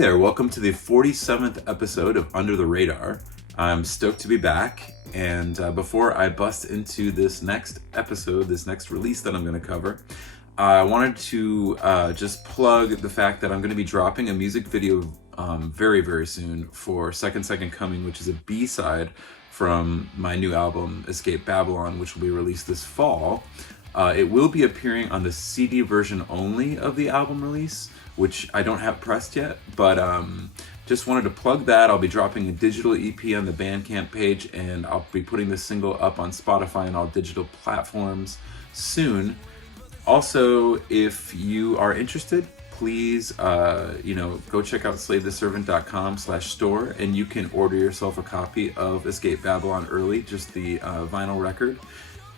there, welcome to the 47th episode of Under the Radar. I'm stoked to be back, and before I bust into this next episode, this next release that I'm going to cover, I wanted to just plug the fact that I'm going to be dropping a music video very, very soon for Second Coming, which is a B-side from my new album, Escape Babylon, which will be released this fall. It will be appearing on the CD version only of the album release, which I don't have pressed yet, but just wanted to plug that. I'll be dropping a digital EP on the Bandcamp page, and I'll be putting this single up on Spotify and all digital platforms soon. Also, if you are interested, please, go check out slavetheservant.com/store, and you can order yourself a copy of Escape Babylon early, just the vinyl record.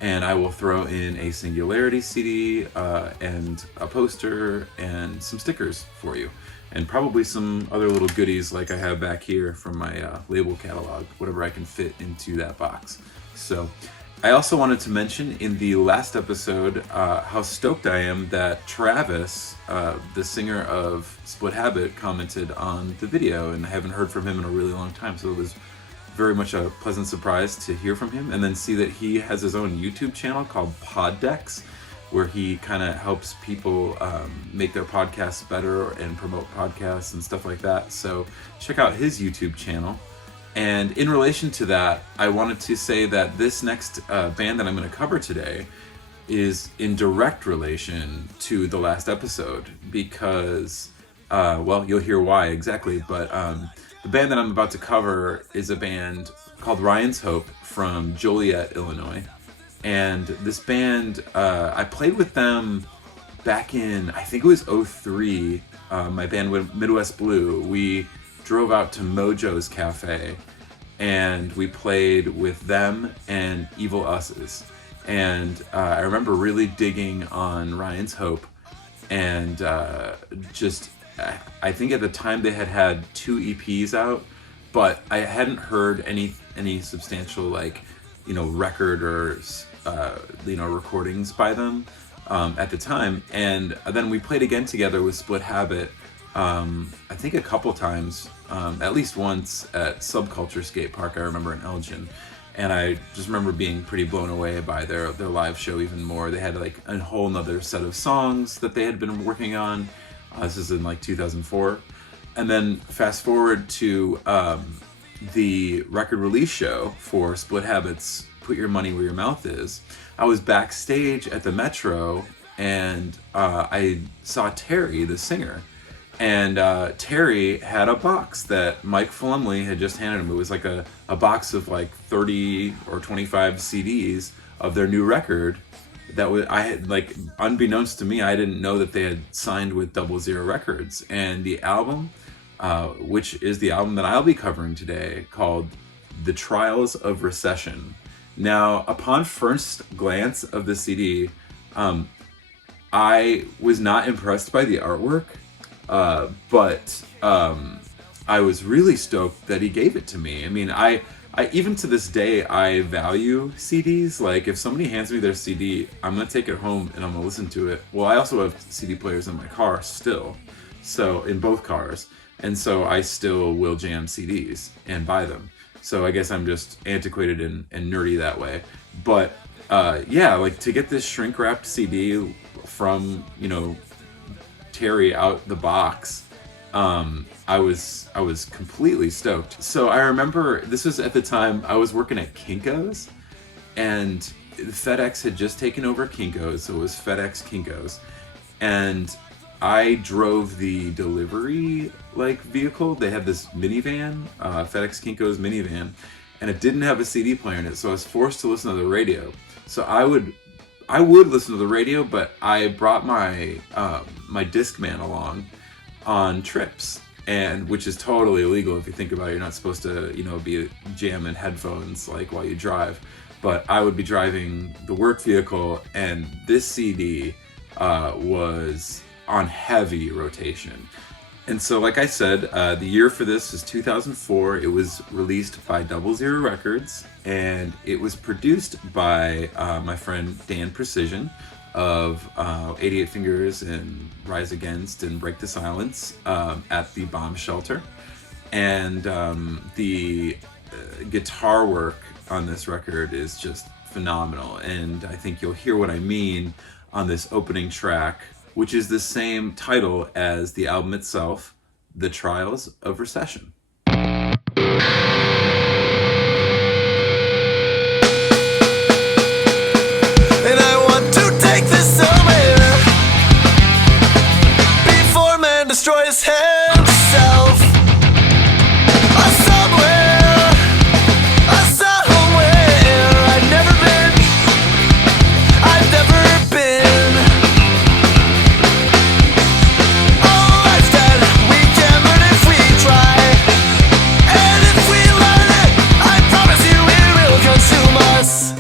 And I will throw in a Singularity CD and a poster and some stickers for you. And probably some other little goodies like I have back here from my label catalog, whatever I can fit into that box. So I also wanted to mention in the last episode how stoked I am that Travis, the singer of Split Habit, commented on the video, and I haven't heard from him in a really long time, so it was very much a pleasant surprise to hear from him, and then see that he has his own YouTube channel called Poddex, where he kind of helps people make their podcasts better and promote podcasts and stuff like that. So check out his YouTube channel. And in relation to that, I wanted to say that this next band that I'm going to cover today is in direct relation to the last episode because, you'll hear why exactly, but the band that I'm about to cover is a band called Ryan's Hope from Joliet, Illinois. And this band, I played with them back in, I think it was 2003, my band Midwest Blue. We drove out to Mojo's Cafe, and we played with them and Evil Us's. And I remember really digging on Ryan's Hope, and I think at the time they had 2 EPs out, but I hadn't heard any substantial record or recordings by them at the time. And then we played again together with Split Habit, I think a couple times, at least once at Subculture Skate Park, I remember in Elgin. And I just remember being pretty blown away by their live show even more. They had a whole nother set of songs that they had been working on. This is in 2004. And then fast forward to the record release show for Split Habit's Put Your Money Where Your Mouth Is. I was backstage at the Metro, and I saw Terry, the singer. And Terry had a box that Mike Flumley had just handed him. It was a box of 30 or 25 CDs of their new record. I had unbeknownst to me, I didn't know that they had signed with 00 Records. And the album, which is the album that I'll be covering today, called The Trials of Recession. Now, upon first glance of the CD, I was not impressed by the artwork, but I was really stoked that he gave it to me. I mean, I even to this day, I value CDs. If somebody hands me their CD, I'm going to take it home and I'm going to listen to it. Well, I also have CD players in my car still, so in both cars. And so I still will jam CDs and buy them. So I guess I'm just antiquated and nerdy that way. But to get this shrink-wrapped CD from, Terry out the box, I was completely stoked. So I remember this was at the time I was working at Kinko's, and FedEx had just taken over Kinko's, so it was FedEx Kinko's, and I drove the delivery vehicle. They had this minivan, FedEx Kinko's minivan, and it didn't have a CD player in it, so I was forced to listen to the radio. So I would listen to the radio, but I brought my my Discman along on trips, and which is totally illegal if you think about it. You're not supposed to, be jamming headphones while you drive. But I would be driving the work vehicle, and this CD was on heavy rotation. And so, like I said, the year for this is 2004. It was released by 00 Records, and it was produced by my friend Dan Precision of 88 Fingers and Rise Against and Break the Silence at the bomb shelter. And the guitar work on this record is just phenomenal. And I think you'll hear what I mean on this opening track, which is the same title as the album itself, The Trials of Recession. And I want to take this somewhere before man destroys himself. Somewhere I've never been. I've never been. Oh, life's dead. We can learn if we try. And if we learn it, I promise you it will consume us.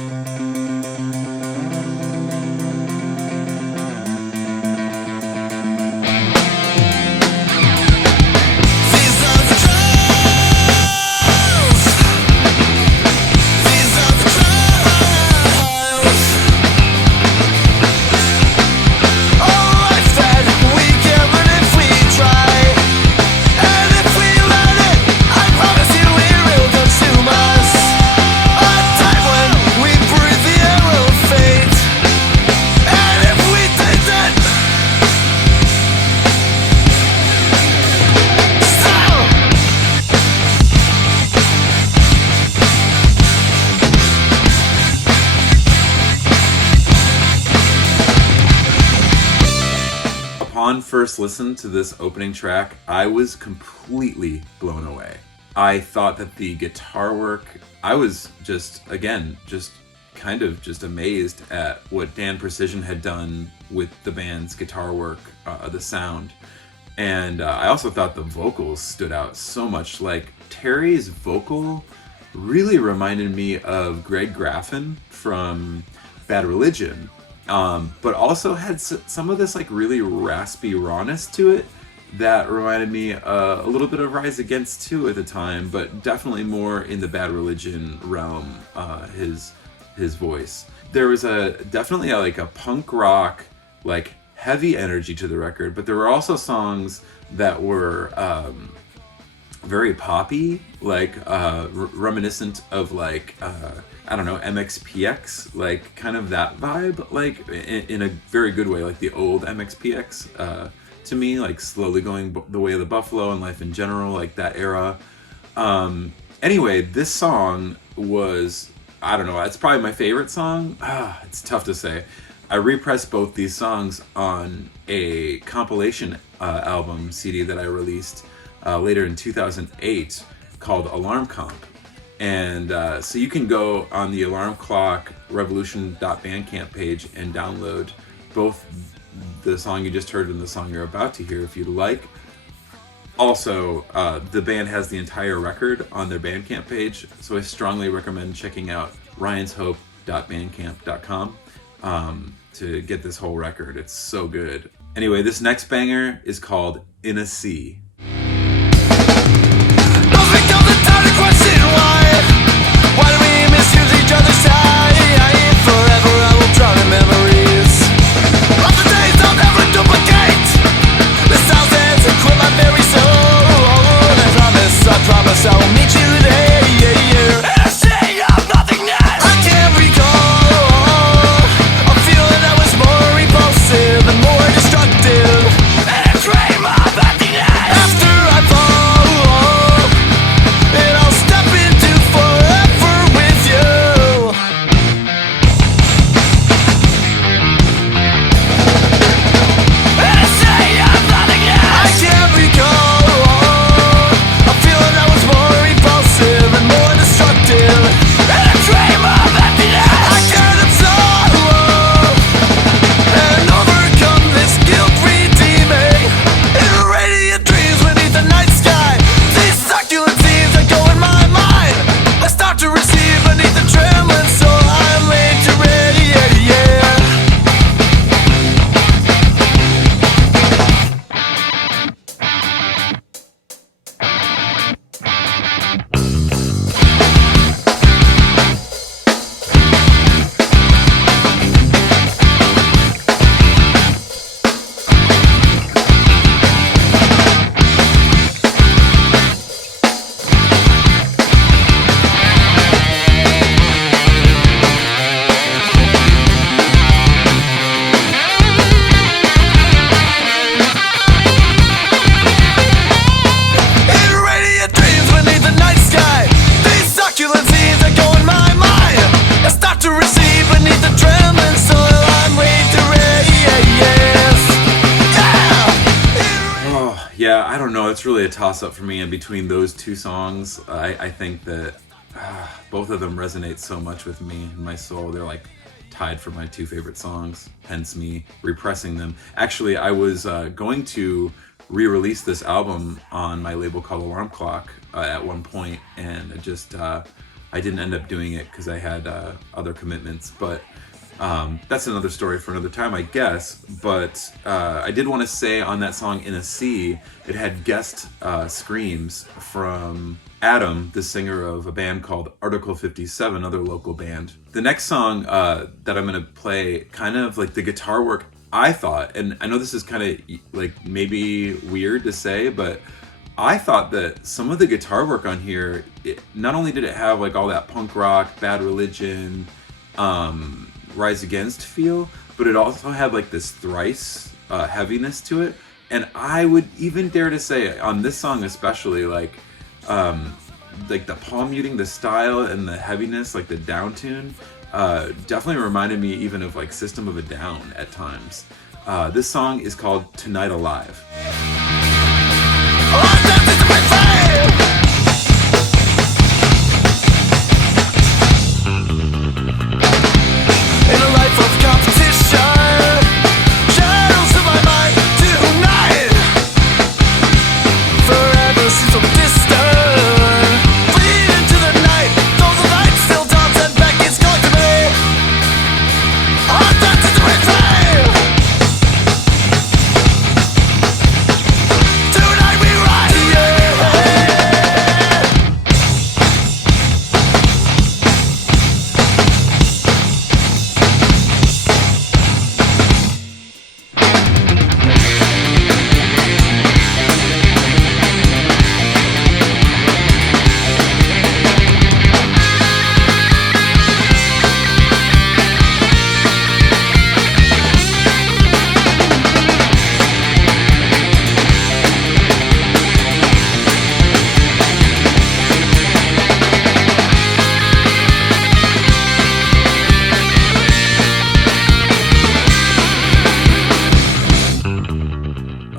Upon first listen to this opening track, I was completely blown away. I thought that the guitar work, I was just kind of amazed at what Dan Precision had done with the band's guitar work, the sound. And I also thought the vocals stood out so much. Like, Terry's vocal really reminded me of Greg Graffin from Bad Religion. But also had some of this like really raspy rawness to it that reminded me a little bit of Rise Against 2 at the time, but definitely more in the Bad Religion realm, his voice. There was definitely a punk rock, like heavy energy to the record, but there were also songs that were very poppy, like reminiscent of like I don't know, MXPX, like kind of that vibe, like in a very good way, like the old MXPX to me, like Slowly Going the Way of the Buffalo and Life in General, like that era. Anyway, this song was, I don't know, it's probably my favorite song. It's tough to say. I repressed both these songs on a compilation album CD that I released later in 2008 called Alarm Comp. And so you can go on the Alarm Clock Revolution.bandcamp page and download both the song you just heard and the song you're about to hear if you'd like. Also, the band has the entire record on their Bandcamp page, so I strongly recommend checking out ryanshope.bandcamp.com to get this whole record. It's so good. Anyway, this next banger is called In a Sea. Why do we misuse each other's time? Forever I will drown in memories of the days I'll never duplicate. This thousands and quit my very soul. And I promise I will meet you there. In a sea of nothingness, I can't recall a feeling that was more repulsive and more destructive. In a dream of emptiness, it's really a toss-up for me, and between those two songs, I think that both of them resonate so much with me and my soul. They're like tied for my two favorite songs, hence me repressing them. Actually, I was going to re-release this album on my label called Alarm Clock at one point, and I didn't end up doing it because I had other commitments, but that's another story for another time, I guess. But I did want to say on that song, In a Sea, it had guest screams from Adam, the singer of a band called Article 57, another local band. The next song that I'm going to play, kind of like the guitar work, I thought, and I know this is kind of like maybe weird to say, but I thought that some of the guitar work on here, not only did it have like all that punk rock, Bad Religion, Rise Against feel, but it also had like this thrice heaviness to it. And I would even dare to say on this song especially, like the palm muting, the style and the heaviness, like the down tune, definitely reminded me even of like System of a Down at times. This song is called Tonight Alive. In a life of competition, shadows of my mind tonight. Forever seems so distant. Bleed into the night, though the light still dawns and beckons calling to me. Our death is the refrain. Tonight we rise, yeah.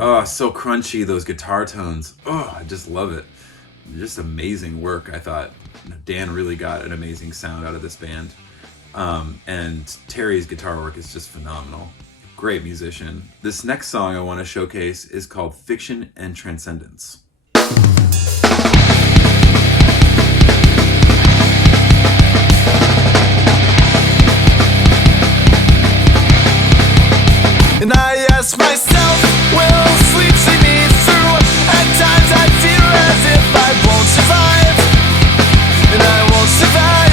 Oh, so crunchy, those guitar tones. Oh, I just love it. Just amazing work. I thought Dan really got an amazing sound out of this band. And Terry's guitar work is just phenomenal. Great musician. This next song I want to showcase is called Fiction and Transcendence. And I ask myself, will sleep see me through? At times I feel as if I won't survive, and I won't survive.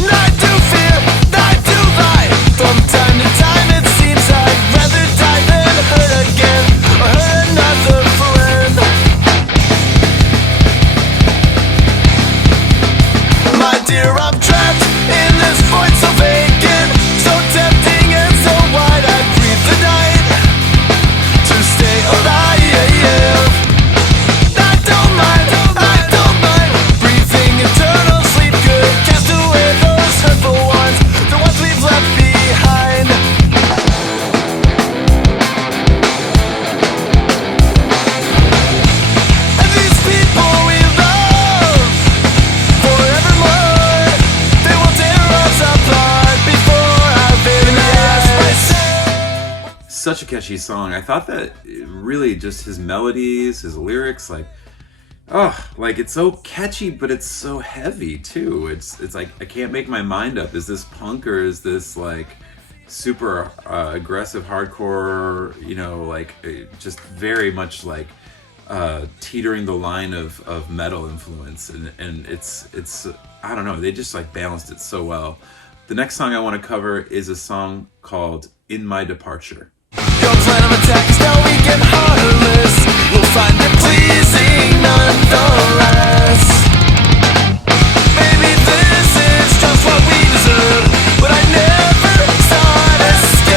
And I do fear, I do lie. From time to time it seems I'd rather die than hurt again, or hurt another friend. My dear, I'm trapped in this void so vacant, so tempting and so wide. I breathe the night to stay alive. I don't mind breathing eternal sleep. Good, cast away those hurtful ones, the ones we've left behind. And these people we love forevermore, they will tear us apart before our very eyes. Such a catchy song. I thought that really just his melodies, his lyrics, like it's so catchy, but it's so heavy too. It's like I can't make my mind up. Is this punk or is this like super aggressive hardcore? Just very much like teetering the line of metal influence, and it's I don't know. They just like balanced it so well. The next song I want to cover is a song called In My Departure. Your plan of attack is now weak and heartless. We'll find it pleasing nonetheless. Maybe this is just what we deserve, but I never saw it escape.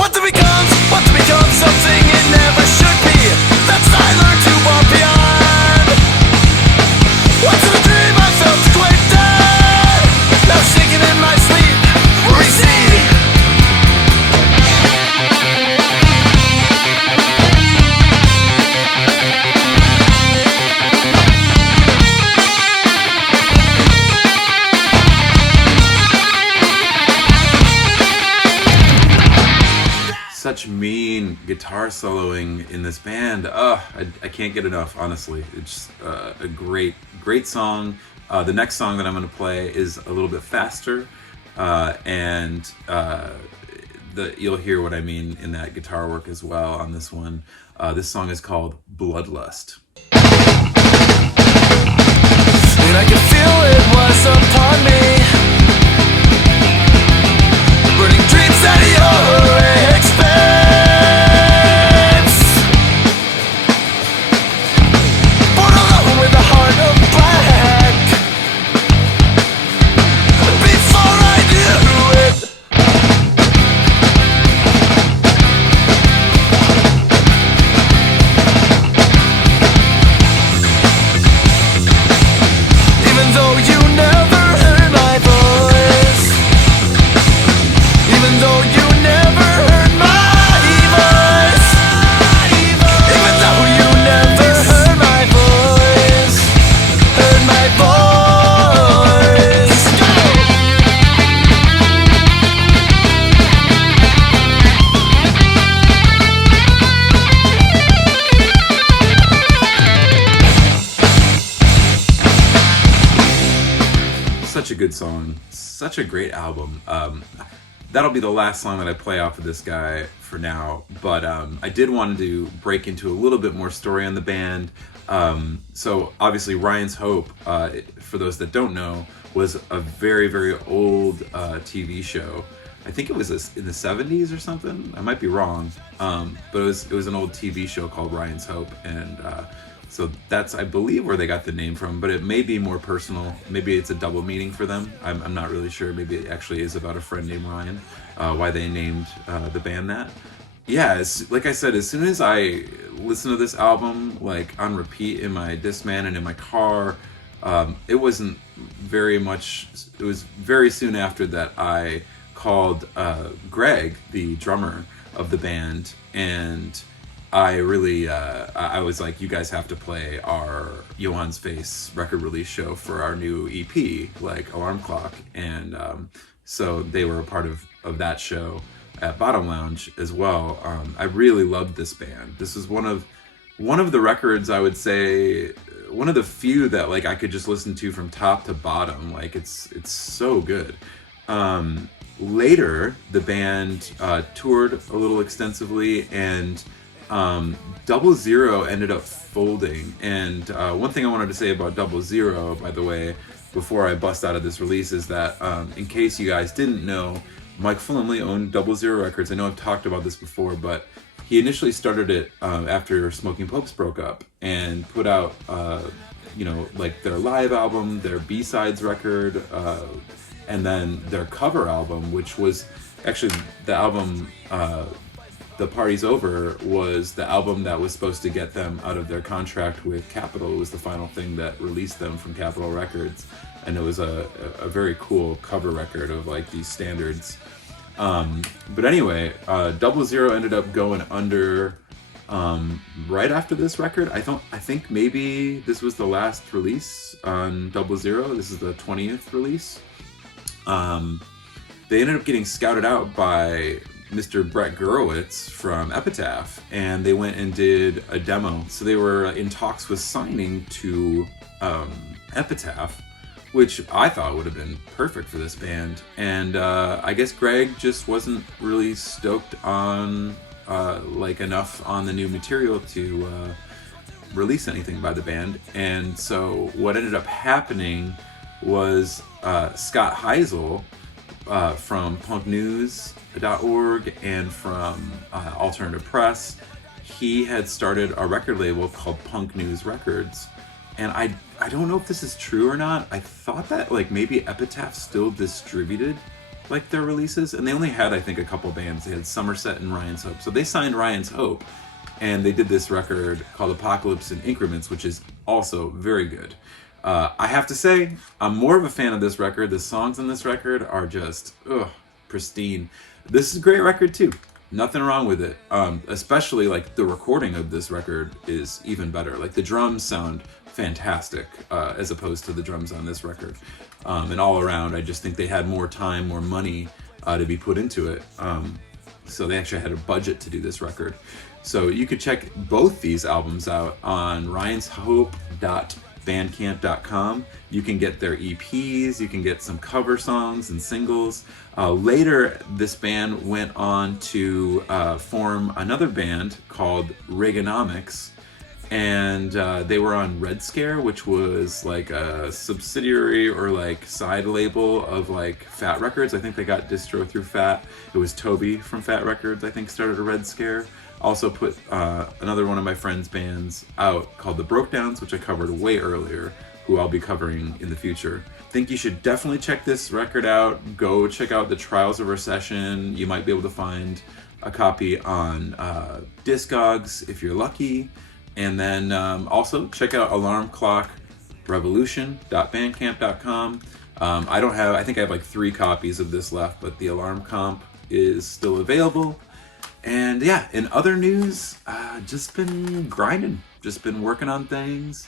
What to become something it never should be. That's what I learned to walk beyond. What's the dream such mean guitar soloing in this band. I can't get enough, honestly. It's a great song. The next song that I'm going to play is a little bit faster, and you'll hear what I mean in that guitar work as well on this one. This song is called Bloodlust. And I can feel it was upon me, burning dreams at your expense. Born alone with a heart of black. Before I knew it, even though you never heard my voice, even though you never heard my voice, even though you never heard my voice, heard my voice. Such a good song, such a great album. That'll be the last song that I play off of this guy for now, but I did want to break into a little bit more story on the band. So obviously Ryan's Hope, for those that don't know, was a very, very old TV show. I think it was in the 70s or something. I might be wrong, but it was an old TV show called Ryan's Hope, and so that's, I believe, where they got the name from, but it may be more personal. Maybe it's a double meaning for them. I'm not really sure. Maybe it actually is about a friend named Ryan, why they named the band that. Yeah, like I said, as soon as I listened to this album, like on repeat in my Discman and in my car, it was very soon after that I called Greg, the drummer of the band, and I really, I was like, you guys have to play our Johan's Face record release show for our new EP, like Alarm Clock. And so they were a part of that show at Bottom Lounge as well. I really loved this band. This is one of the records, I would say, one of the few that like I could just listen to from top to bottom. Like it's so good. Later, the band toured a little extensively, and 00 ended up folding. And one thing I wanted to say about 00, by the way, before I bust out of this release, is that in case you guys didn't know, Mike Fulhamley owned 00 Records. I know I've talked about this before, but he initially started it after Smoking Popes broke up, and put out like their live album, their B-sides record, and then their cover album, which was actually the album The Party's Over, was the album that was supposed to get them out of their contract with Capitol. It was the final thing that released them from Capitol Records, and it was a very cool cover record of like these standards. But anyway, 00 ended up going under right after this record. I think maybe this was the last release on 00. This is the 20th release. They ended up getting scouted out by Mr. Brett Gurewitz from Epitaph, and they went and did a demo. So they were in talks with signing to Epitaph, which I thought would have been perfect for this band. And I guess Greg just wasn't really stoked on like enough on the new material to release anything by the band. And so what ended up happening was Scott Heisel from punknews.org and from Alternative Press, he had started a record label called Punk News Records. And I don't know if this is true or not. I thought that like maybe Epitaph still distributed like their releases, and they only had, I think, a couple bands. They had Somerset and Ryan's Hope. So they signed Ryan's Hope, and they did this record called Apocalypse in Increments, which is also very good. I have to say, I'm more of a fan of this record. The songs on this record are just pristine. This is a great record too. Nothing wrong with it. Especially like the recording of this record is even better. Like the drums sound fantastic as opposed to the drums on this record. And all around, I just think they had more time, more money to be put into it. So they actually had a budget to do this record. So you could check both these albums out on ryanshope.bandcamp.com. You can get their EPs, you can get some cover songs and singles. Later, this band went on to form another band called Reaganomics, and they were on Red Scare, which was like a subsidiary or like side label of like Fat Records. I think they got distro through Fat. It was Toby from Fat Records, I think, started a Red Scare. Also put another one of my friends' bands out called The Brokedowns, which I covered way earlier, who I'll be covering in the future. I think you should definitely check this record out. Go check out The Trials of Recession. You might be able to find a copy on Discogs if you're lucky. And then also check out alarmclockrevolution.bandcamp.com. I think I have like 3 copies of this left, but the Alarm Comp is still available. And yeah, in other news, just been grinding, just been working on things.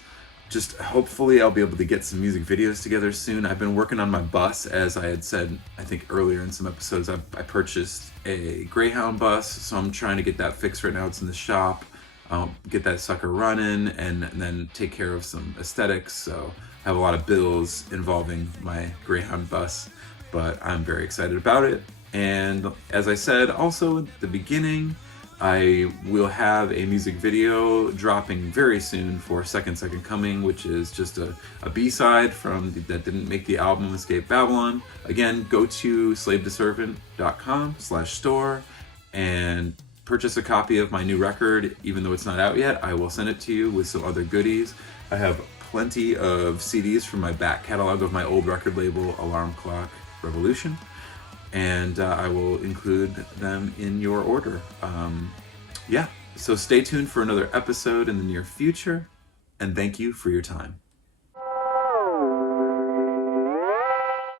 Just hopefully I'll be able to get some music videos together soon. I've been working on my bus, as I had said, I think earlier in some episodes. I purchased a Greyhound bus, so I'm trying to get that fixed right now. It's in the shop. I'll get that sucker running and then take care of some aesthetics. So I have a lot of bills involving my Greyhound bus, but I'm very excited about it. And as I said also at the beginning, I will have a music video dropping very soon for Second Coming, which is just a B-side from that didn't make the album Escape Babylon. Again, go to slavetoservant.com/store and purchase a copy of my new record. Even though it's not out yet, I will send it to you with some other goodies. I have plenty of CDs from my back catalog of my old record label, Alarm Clock Revolution, and I will include them in your order. So stay tuned for another episode in the near future, and thank you for your time.